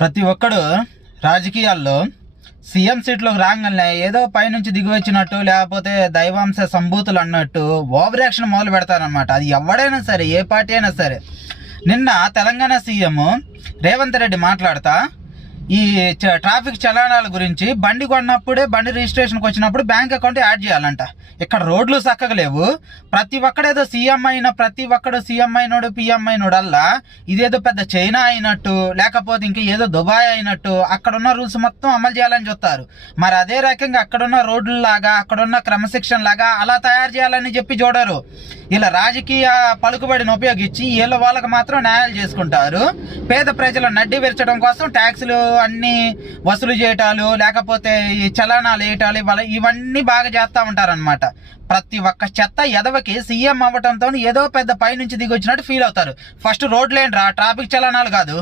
ప్రతి ఒక్కడు రాజకీయాల్లో సీఎం సీట్లోకి రాగానే ఏదో పైనుంచి దిగి వచ్చినట్టు లేకపోతే దైవాంశ సంభూతులు అన్నట్టు ఓవర్ యాక్షన్ మొదలు పెడతారనమాట. అది ఎవడైనా సరే, ఏ పార్టీ అయినా సరే. నిన్న తెలంగాణ సీఎం రేవంత్ రెడ్డి మాట్లాడతా ఈ ట్రాఫిక్ చలానాల గురించి, బండి కొన్నప్పుడే బండి రిజిస్ట్రేషన్కి వచ్చినప్పుడు బ్యాంక్ అకౌంట్ యాడ్ చేయాలంట. ఇక్కడ రోడ్లు చక్కగా లేవు. ప్రతి ఒక్కడేదో సీఎం అయిన ప్రతి ఒక్కడు సీఎం అయినోడు పిఎం అయినోడల్లా ఇదేదో పెద్ద చైనా అయినట్టు లేకపోతే ఇంకా ఏదో దుబాయ్ అయినట్టు అక్కడున్న రూల్స్ మొత్తం అమలు చేయాలని చూస్తారు. మరి అదే రకంగా అక్కడున్న రోడ్లలాగా అక్కడున్న క్రమశిక్షణ లాగా అలా తయారు చేయాలని చెప్పి చూడరు. ఇలా రాజకీయ పలుకుబడిని ఉపయోగించి వీళ్ళ వాళ్ళకి మాత్రం న్యాయాలు చేసుకుంటారు. పేద ప్రజల నడ్డి విరచడం కోసం ట్యాక్సులు అన్నీ వసూలు చేయటాలు లేకపోతే ఈ చలానాలు వేయటాలు ఇవన్నీ బాగా చేస్తూ ఉంటారనమాట. ప్రతి ఒక్క చెత్త ఎదవకి సీఎం అవ్వటంతో ఏదో పెద్ద పై నుంచి దిగి వచ్చినట్టు ఫీల్ అవుతారు. ఫస్ట్ రోడ్లు ఏంట్రా, ట్రాఫిక్ చలానాలు కాదు.